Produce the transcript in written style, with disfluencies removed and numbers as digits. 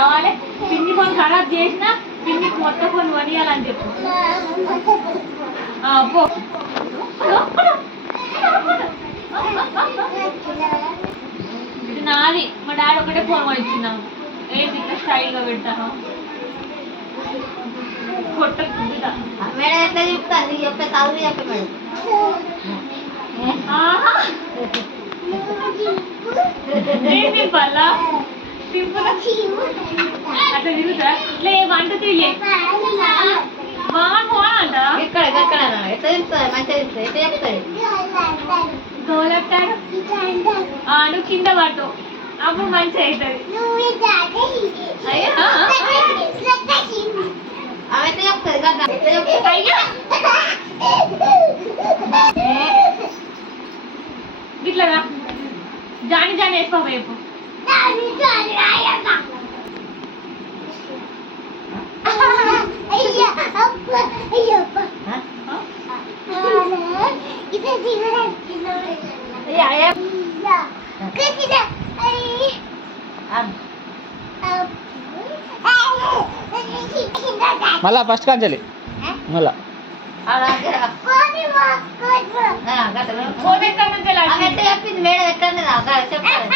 కావాలి పిన్ని ఫోన్ ఖరాబ్ చేసినా పిన్నికి మొత్తం ఫోన్ కొనియాలని చెప్పు. పో ఇది నాది. మా డాడీ ఒకటే ఫోన్ కొనిచ్చినాము. ఏంటి ఇట్లా స్టైల్గా పెడతాను కొట్టకుండా మేడం ఎట్లా చెప్తాను చెప్పే చదువు చెప్పే మేడం. పల్లా అట్లా తిరుగుతా లే 1 2 3 లే బాగుంట ఇక్కడ ఎక్కడ ఎట్లా చెప్తారు మంచిగా చెప్తారు ఎట్లా చెప్తాడు గోలెట్టాడు నువ్వు కింద పట్టు అప్పుడు మంచిగా అవుతుంది. అవి ఎట్లా చెప్తుంది కదా ఎట్లా చెప్తారు అయ్యా ఇట్లాగా జాని జాని వేసుకో వైపు మళ్ళా ఫస్ట్ కాంచాలి మళ్ళా చెప్పింది మేడం ఎక్కడ చెప్పాలి